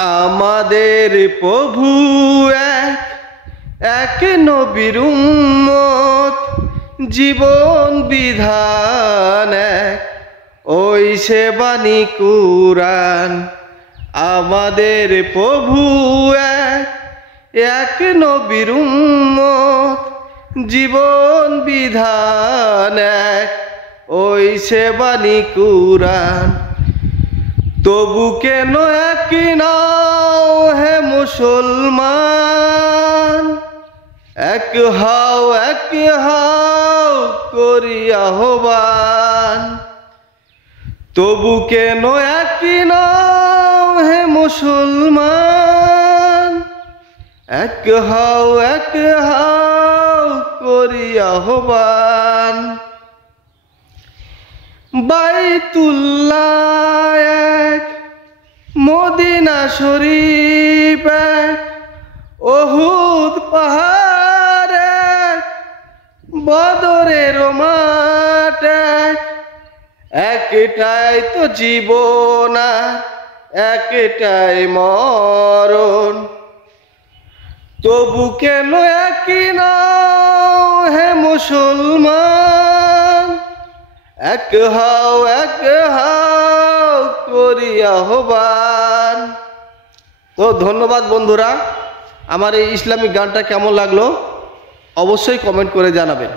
আমাদের প্রভু এক, এক নবীর উম্মত, জীবন বিধান এক, ওই সে বাণী কুরআন। আমাদের প্রভু এক, এক নবীর উম্মত, জীবন বিধান এক, ওই সে বাণী কুরআন। তবু কেন একই নাও হে মুসলমান, এক হাও করি আহ্বান। তবু কেন একই নাও হে মুসলমান, এক হাও করি আহ্বান। বাইতুল্লাহ এক, মদিনা শরীফ এক, উহুদ পাহাড় এক, বদরের মাঠ এক, একটাই তো জীবন একটাই মরণ। তবু কেন একই নাও হে মুসলমান, এক হাও করি আহ্বান। তো ধন্যবাদ বন্ধুরা, আমার এই ইসলামিক গানটা কেমন লাগলো অবশ্যই কমেন্ট করে জানাবেন।